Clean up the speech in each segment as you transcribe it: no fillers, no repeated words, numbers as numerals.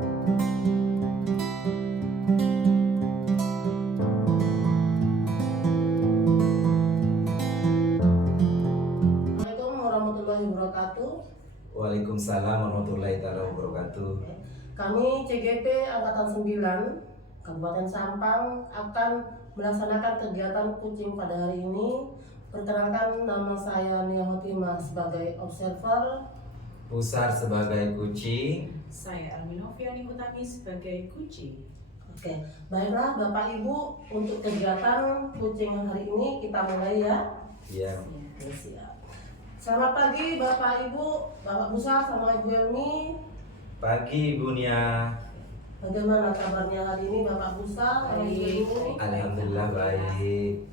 Assalamualaikum warahmatullahi wabarakatuh. Waalaikumsalam warahmatullahi wabarakatuh. Kami CGP Angkatan 9 Kabupaten Sampang akan melaksanakan kegiatan kucing pada hari ini. Perkenalkan, nama saya Nia Hotimah sebagai observer, Pusar sebagai kucing. Saya Alminoviani Kutami sebagai kucing. Oke, baiklah Bapak Ibu, untuk kegiatan kucing hari ini kita mulai ya. Ya. Oke, siap. Selamat pagi Bapak Ibu, Bapak Pusar sama Ibu Elmi. Pagi Ibu Nia. Bagaimana kabarnya hari ini Bapak Pusar sama Ibu Elmi? Alhamdulillah baik.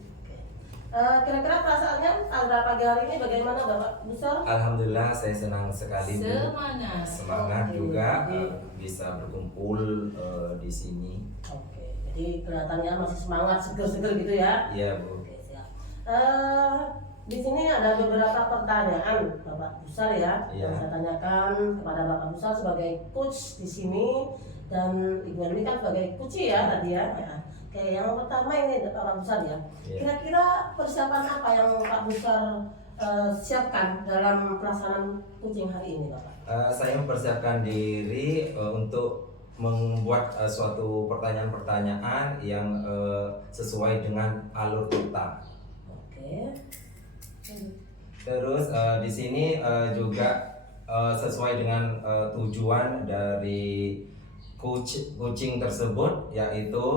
Kira-kira perasaannya pada pagi hari ini bagaimana Bapak Pusar? Alhamdulillah saya senang sekali Bu. Semangat. Semangat Oke, juga jadi bisa berkumpul di sini. Oke, jadi kelihatannya masih semangat, seger-seger gitu ya. Iya Bu. Oke, siap. Di sini ada beberapa pertanyaan Bapak Pusar ya, Iya. yang saya tanyakan kepada Bapak Pusar sebagai coach di sini dan Ibu Elmi kan sebagai kuci ya tadi ya. Ya. Oke, yang pertama ini Bapak Pusar ya. Iya. Kira-kira persiapan apa yang Pak Pusar siapkan dalam pelaksanaan kucing hari ini Bapak? Saya mempersiapkan diri untuk membuat suatu pertanyaan-pertanyaan yang sesuai dengan alur kita. Oke. Terus di sini juga sesuai dengan tujuan dari kucing tersebut, yaitu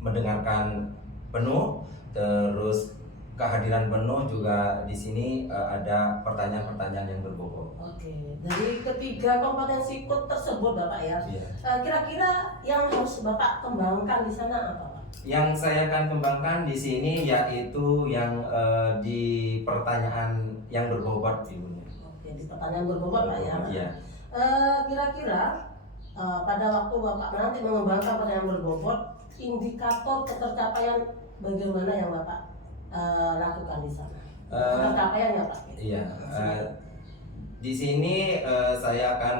mendengarkan penuh, terus kehadiran penuh juga di sini ada pertanyaan-pertanyaan yang berbobot. Oke, dari ketiga kompetensi coach tersebut Bapak ya, Iya. kira-kira yang harus Bapak kembangkan di sana apa Pak? Yang saya akan kembangkan di sini yaitu yang di pertanyaan yang berbobot Ibu. Oke, di pertanyaan berbobot Pak ya. Iya. Kira-kira pada waktu Bapak nanti mengembangkan pertanyaan berbobot, indikator ketercapaian bagaimana yang Bapak lakukan di sana? Ketercapaian ya Pak? Iya. Di sini saya akan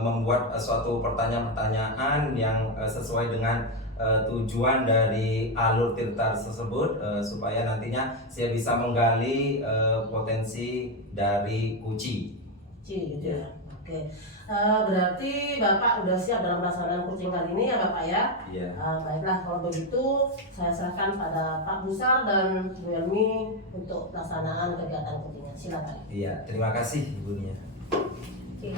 membuat suatu pertanyaan-pertanyaan yang sesuai dengan tujuan dari alur tirta tersebut, supaya nantinya saya bisa menggali potensi dari kuci. Gitu ya. Oke. Berarti Bapak udah siap dalam pelaksanaan kucing kali ini ya Bapak ya? Iya. Baiklah, kalau begitu saya serahkan pada Pak Pusar dan Bu Elmi untuk pelaksanaan kegiatan kucingnya. Silakan. Iya, terima kasih Ibu Nia. Oke.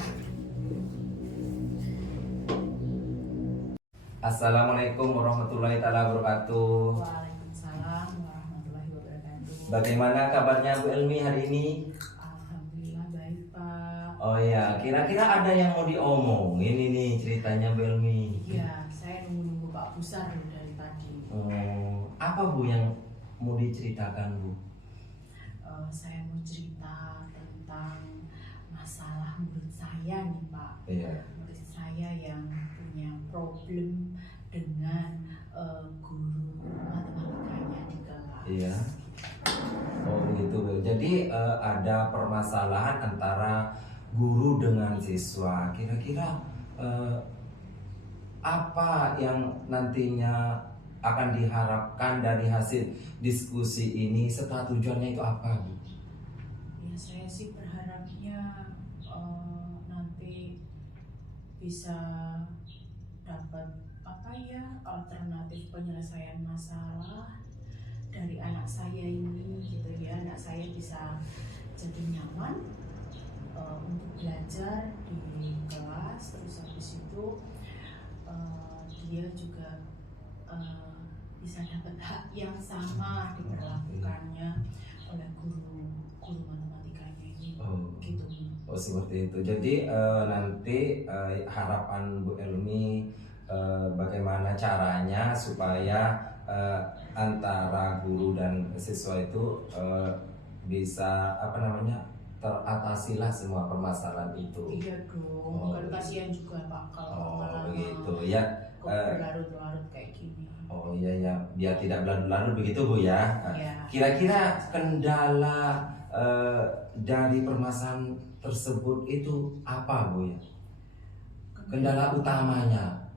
Assalamualaikum warahmatullahi wabarakatuh. Waalaikumsalam warahmatullahi wabarakatuh. Bagaimana kabarnya Bu Elmi hari ini? Alhamdulillah baik Pak. Oh ya, kira-kira ada yang mau diomongin ini ceritanya Bu Elmi? Iya, saya nunggu Pak Pusar dari tadi. Apa Bu yang mau diceritakan Bu? Saya mau cerita tentang masalah murid saya nih Pak. Iya. Murid saya yang punya problem dengan guru matematikanya di kelas. Iya. Oh begitu Bu. Jadi ada permasalahan antara guru dengan siswa. Kira-kira apa yang nantinya akan diharapkan dari hasil diskusi ini, serta tujuannya itu apa Bu? Ya saya sih berharapnya nanti bisa dapat apa ya, alternatif penyelesaian masalah dari anak saya ini gitu ya. Anak saya bisa jadi nyaman untuk belajar di kelas, terus habis itu dia juga bisa dapat hak yang sama diperlakukannya oleh guru matematikanya ini. Gitu. Oh seperti itu. Jadi nanti harapan Bu Elmi bagaimana caranya supaya antara guru dan siswa itu bisa teratasilah semua permasalahan itu. Iya dong, kan kasihan juga Pak kalau begitu ya. berlarut-larut kayak gini. Oh iya ya, biar tidak berlarut-larut begitu Bu ya. Iya. Kira-kira kendala dari permasalahan tersebut itu apa Bu ya? Kendala utamanya.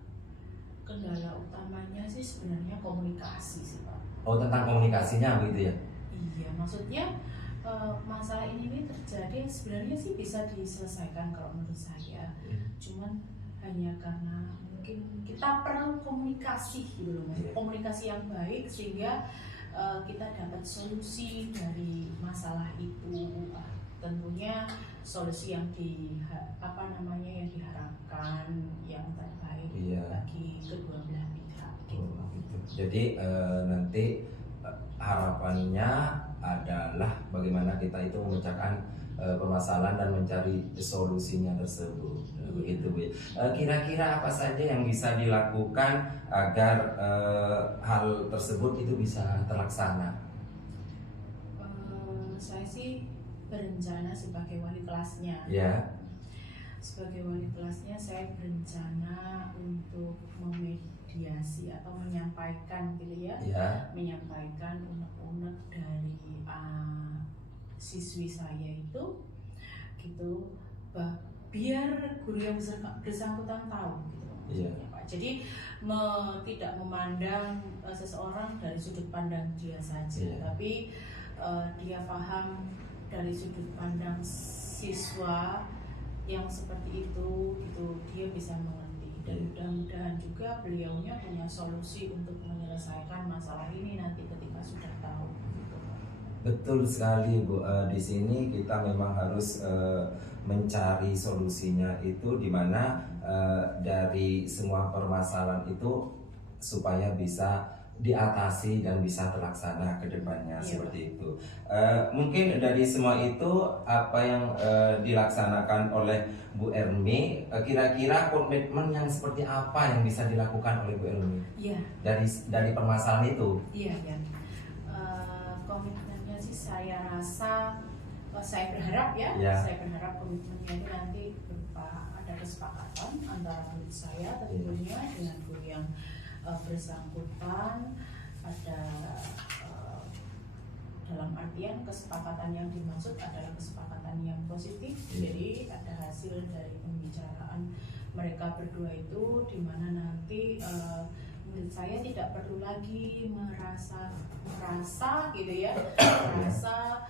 Kendala utamanya sih sebenarnya komunikasi sih Pak. Oh, tentang komunikasinya begitu ya? Iya, maksudnya masalah ini terjadi sebenarnya sih bisa diselesaikan kalau menurut saya. Cuman hanya karena mungkin kita perlu komunikasi gitu loh, Mas. Komunikasi yang baik sehingga kita dapat solusi dari masalah itu. Tentunya solusi yang yang diharapkan yang terbaik bagi kedua belah pihak. Gitu. Oh, gitu. Jadi nanti harapannya adalah bagaimana kita itu memecahkan permasalahan dan mencari solusinya tersebut. Begitu Bu. Kira-kira apa saja yang bisa dilakukan agar hal tersebut itu bisa terlaksana? Saya sih berencana sebagai wali kelasnya. Ya. Sebagai wali kelasnya saya berencana untuk memediasi atau menyampaikan gitu ya. Menyampaikan unek-unek dari siswi saya itu gitu, biar guru yang bersangkutan tahu gitu maksudnya Pak. Jadi tidak memandang seseorang dari sudut pandang dia saja, tapi dia paham dari sudut pandang siswa yang seperti itu gitu, dia bisa mengerti. Dan mudah-mudahan juga beliaunya punya solusi untuk menyelesaikan masalah ini nanti ketika sudah tahu. Betul sekali Bu. Di sini kita memang harus mencari solusinya itu di mana dari semua permasalahan itu supaya bisa diatasi dan bisa terlaksana ke depannya seperti itu. Mungkin dari semua itu apa yang dilaksanakan oleh Bu Elmi, kira-kira komitmen yang seperti apa yang bisa dilakukan oleh Bu Elmi? Dari permasalahan itu? Komitmennya sih saya rasa, saya berharap saya berharap komitmennya itu nanti berupa ada kesepakatan antara murid saya tentunya dengan guru yang bersangkutan, ada dalam artian kesepakatan yang dimaksud adalah kesepakatan yang positif. Jadi ada hasil dari pembicaraan mereka berdua itu di mana nanti menurut saya tidak perlu lagi merasa gitu ya, merasa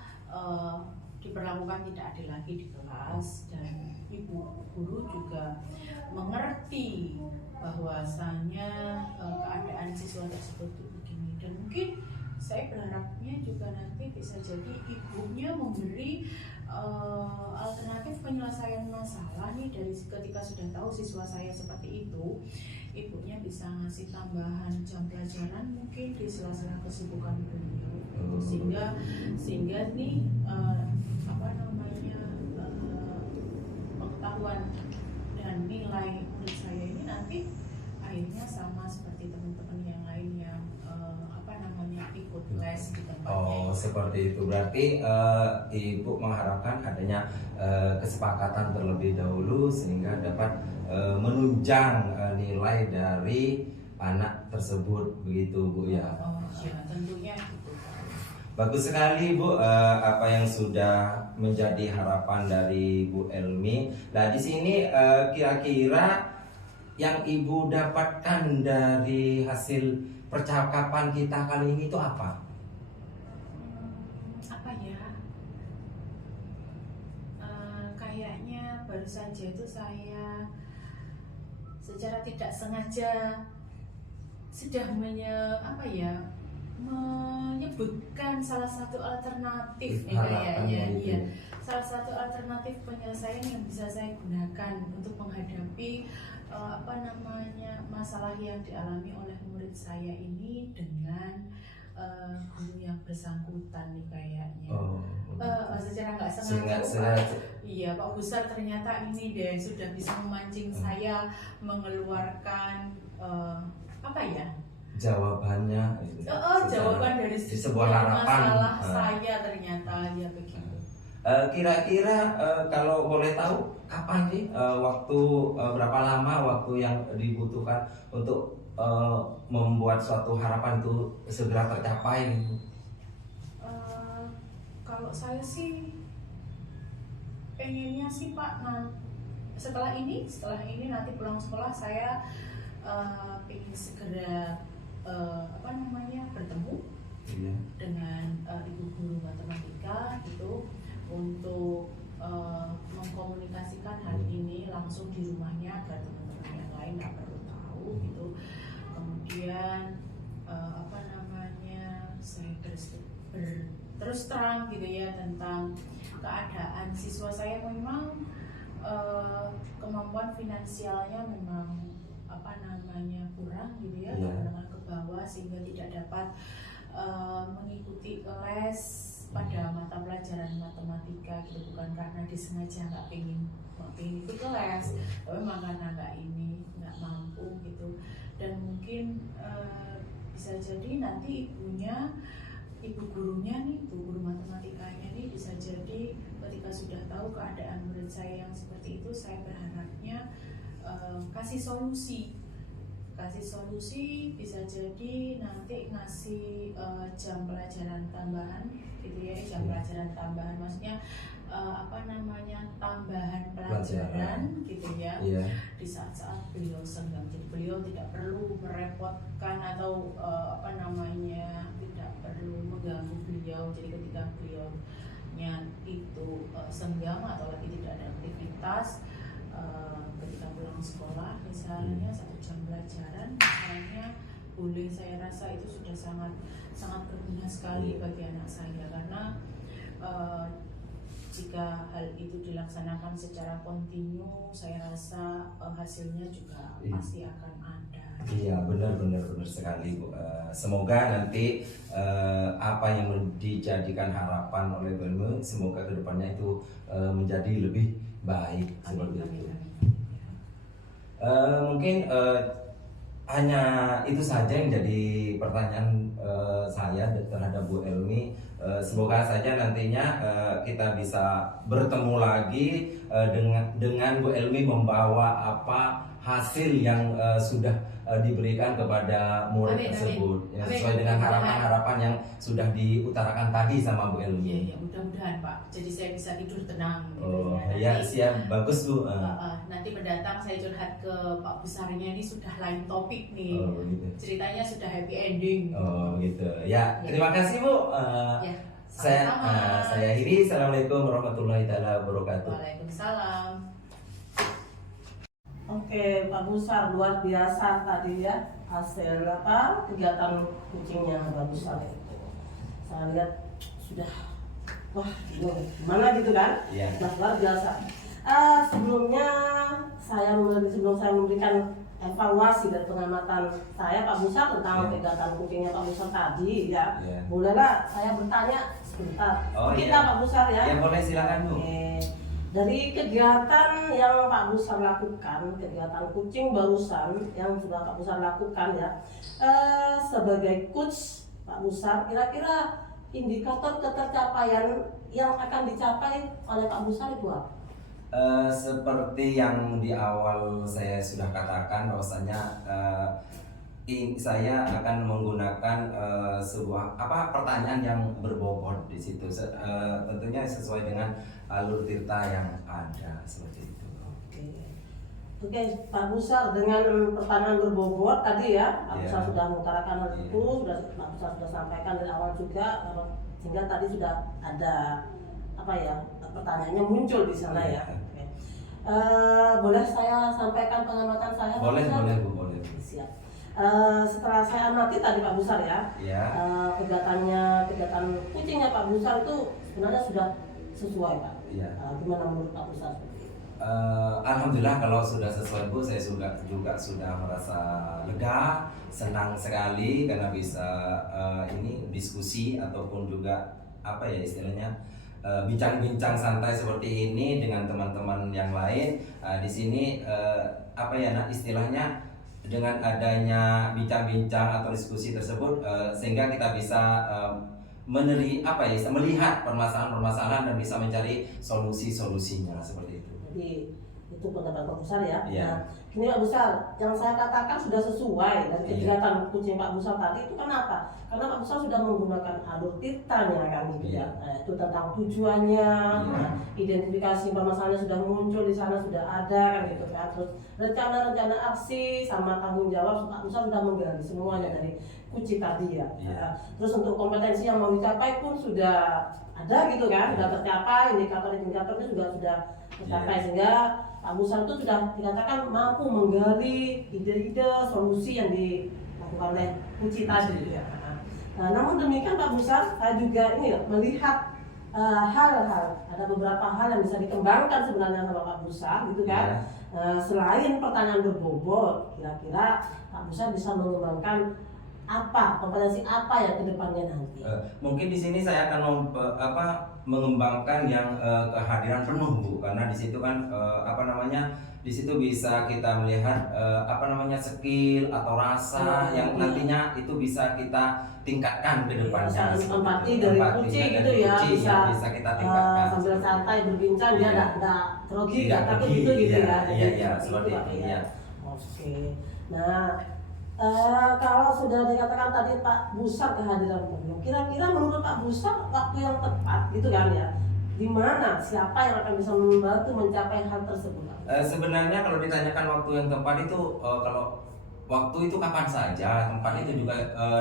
diperlakukan tidak adil lagi di kelas, dan ibu guru juga mengerti bahwasanya keadaan siswa tersebut itu begini. Dan mungkin saya berharapnya juga nanti bisa jadi ibunya memberi alternatif penyelesaian masalah nih, dari ketika sudah tahu siswa saya seperti itu, ibunya bisa ngasih tambahan jam pelajaran mungkin di sela-sela kesibukan beliau, sehingga nih pengetahuan dan nilai murid saya ini nanti akhirnya sama seperti teman-teman yang lain yang ikut les di tempatnya. Oh, seperti itu. Berarti Ibu mengharapkan adanya kesepakatan terlebih dahulu sehingga dapat menunjang nilai dari anak tersebut, begitu Bu ya? Tentunya gitu. Bagus sekali Bu, apa yang sudah menjadi harapan dari Bu Elmi. Nah, di sini kira-kira yang Ibu dapatkan dari hasil percakapan kita kali ini itu apa? Kayaknya baru saja itu saya secara tidak sengaja sudah menyebutkan salah satu alternatif kayaknya. Salah satu alternatif penyelesaian yang bisa saya gunakan untuk menghadapi masalah yang dialami oleh murid saya ini dengan guru yang bersangkutan nih kayaknya. Secara nggak sengaja iya Pak Besar ternyata ini deh sudah bisa memancing saya mengeluarkan jawabannya jawaban dari sebuah harapan masalah saya ternyata ya begitu. Kira-kira kalau boleh tahu kapan sih waktu berapa lama waktu yang dibutuhkan untuk membuat suatu harapan itu segera tercapai gitu? Kalau saya sih pengennya sih Pak setelah ini nanti pulang sekolah saya ingin segera bertemu dengan ibu guru matematika gitu untuk mengkomunikasikan hal ini langsung di rumahnya agar teman-teman yang lain nggak perlu tahu gitu. Kemudian saya terus terang gitu ya tentang keadaan siswa saya. Memang kemampuan finansialnya memang kurang gitu ya, menengah ke bawah, sehingga tidak dapat mengikuti les pada mata pelajaran matematika gitu. Bukan karena disengaja nggak pengen ikut les, tapi memang karena nggak mampu gitu. Dan mungkin bisa jadi nanti ibu gurunya nih, ibu guru matematikanya nih, bisa jadi ketika sudah tahu keadaan murid saya yang seperti itu, saya berharapnya kasih solusi, bisa jadi nanti ngasih jam pelajaran tambahan gitu ya, pelajaran tambahan maksudnya tambahan pelajaran gitu ya, di saat-saat beliau senggang. Jadi beliau tidak perlu merepotkan atau tidak perlu mengganggu beliau. Jadi ketika beliaunya itu senggang atau lagi tidak ada aktivitas, ketika pulang sekolah misalnya 1 jam pelajaran misalnya, boleh, saya rasa itu sudah sangat berguna sekali bagi anak saya, karena jika hal itu dilaksanakan secara kontinu, saya rasa hasilnya juga pasti akan ada. Iya, benar sekali, Bu. Semoga nanti apa yang dijadikan harapan oleh Bu Elmi, semoga kedepannya itu menjadi lebih baik seperti itu. Mungkin hanya itu saja yang jadi pertanyaan saya terhadap Bu Elmi. Semoga saja nantinya kita bisa bertemu lagi dengan Bu Elmi membawa apa hasil yang sudah diberikan kepada murid tersebut. Ya, sesuai dengan harapan-harapan yang sudah diutarakan tadi sama Bu Elmi. Iya, mudah-mudahan Pak. Jadi saya bisa tidur tenang. Oh ya, siap, bagus Bu. Nanti mendatang saya curhat ke Pak Besarnya, ini sudah lain topik nih. Gitu. Ceritanya sudah happy ending. Oh gitu. Ya, terima kasih Bu. Saya akhiri. Assalamualaikum warahmatullahi wabarakatuh. Waalaikumsalam. Oke, Pak Busar, luar biasa tadi ya hasil kegiatan kucingnya Pak Busar itu. Saya lihat sudah gimana gitu kan? Iya. Nah, luar biasa. Sebelum saya memberikan evaluasi dari pengamatan saya Pak Busar tentang kegiatan kucingnya Pak Busar tadi ya. Bolehlah saya bertanya sebentar. Pak Busar ya. Ya boleh, silakan Bu. Dari kegiatan yang Pak Busar lakukan, kegiatan kucing barusan yang sudah Pak Busar lakukan ya, sebagai coach Pak Busar, kira-kira indikator ketercapaian yang akan dicapai oleh Pak Busar itu apa? Seperti yang di awal saya sudah katakan, bahwasanya saya akan menggunakan sebuah pertanyaan yang berbobot di situ, tentunya sesuai dengan alur tirta yang ada seperti itu. Oke, Pak Busar, dengan pertanyaan berbobot tadi ya, Pak Busar sudah mengutarakan hal itu, Pak Busar sudah sampaikan dari awal juga, sehingga tadi sudah ada pertanyaannya muncul di sana ya. Boleh saya sampaikan pengamatan saya? Boleh Bu, boleh. Siap. Setelah saya amati tadi Pak Busar ya, kegiatan kucingnya Pak Busar itu sebenarnya sudah sesuai Pak. Gimana menurut Pak Busar? Alhamdulillah kalau sudah sesuai Bu, saya juga sudah merasa lega, senang sekali karena bisa ini diskusi ataupun juga istilahnya bincang-bincang santai seperti ini dengan teman-teman yang lain. Di sini istilahnya dengan adanya bincang-bincang atau diskusi tersebut, sehingga kita bisa melihat permasalahan-permasalahan dan bisa mencari solusi-solusinya seperti itu. Jadi itu pendapat Pak Busar ya. Nah, Ini Pak Busar, yang saya katakan sudah sesuai dan Iya. kegiatan kucing Pak Busar tadi itu kenapa? Karena Pak Busar sudah menggunakan alur titanya kan gitu Iya. ya. Itu tentang tujuannya, Iya. identifikasi permasalahannya sudah muncul di sana, sudah ada kan gitu kan. Terus rencana-rencana aksi sama tanggung jawab Pak Busar sudah menggali semuanya dari kucing tadi ya. Iya. Terus untuk kompetensi yang mau dicapai pun sudah ada gitu kan, sudah tercapai, indikator-indikatornya juga sudah tercapai, Iya. sehingga Pak Busar itu sudah dikatakan mampu menggali ide-ide solusi yang dilakukan oleh kucing tadi ya. Nah, namun demikian Pak Busar, saya juga ini melihat hal-hal, ada beberapa hal yang bisa dikembangkan sebenarnya sama Pak Busar gitu kan. Selain pertanyaan berbobot, kira-kira Pak Busar bisa mengembangkan apa, kompetensi apa ya ke depannya nanti? Mungkin di sini saya akan mengembangkan yang kehadiran penuh Bu, karena di situ kan di situ bisa kita melihat skill atau rasa yang nantinya itu bisa kita tingkatkan ke depannya. Bisa empati dari kucing gitu ya, bisa kita tingkatkan. sambil santai berbincang dia Iya. enggak grogi, Tidak enggak takut grogi, gitu gitu iya, ya. iya, Jadi iya, seperti seperti Pak, itu, ya. iya. Oke. Nah, kalau sudah dikatakan tadi Pak Busar kehadiran penuh, kira-kira menurut Pak Busar waktu yang tepat gitu kan ya, di mana siapa yang akan bisa membantu mencapai hal tersebut? Sebenarnya kalau ditanyakan waktu yang tepat itu kalau waktu itu kapan saja, tempat itu juga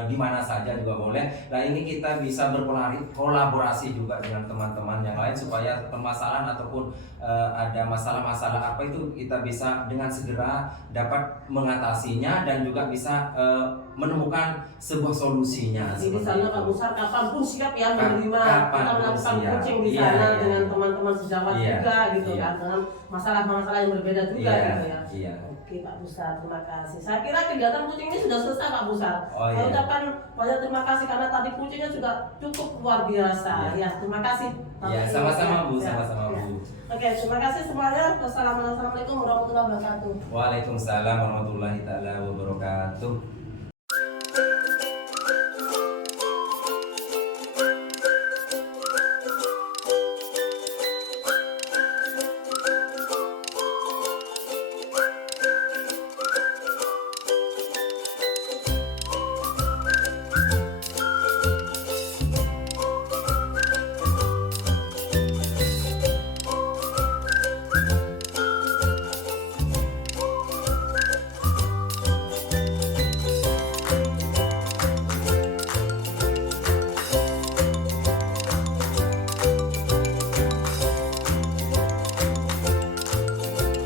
di mana saja juga boleh. Nah ini kita bisa berkolaborasi juga dengan teman-teman yang lain supaya permasalahan ataupun ada masalah-masalah apa itu kita bisa dengan segera dapat mengatasinya dan juga bisa menemukan sebuah solusinya. Jadi di sana Pak Busar kapanpun siap ya menerima kita Kapanpun melakukan siap. coaching di Iya, sana iya. dengan teman-teman sejawat Iya, juga gitu iya. kan, dengan masalah-masalah yang berbeda juga Iya, gitu ya. iya. Oke Pak Busar, terima kasih. Saya kira kegiatan kucing ini sudah selesai Pak Busar. Oh, Saya iya. ucapkan banyak terima kasih karena tadi kucingnya sudah cukup luar biasa. Iya. Ya, terima kasih. Ya, sama-sama Bu, Ya, sama-sama ya. Bu. Oke, terima kasih semuanya. Wassalamualaikum warahmatullahi wabarakatuh. Waalaikumsalam warahmatullahi taala wabarakatuh.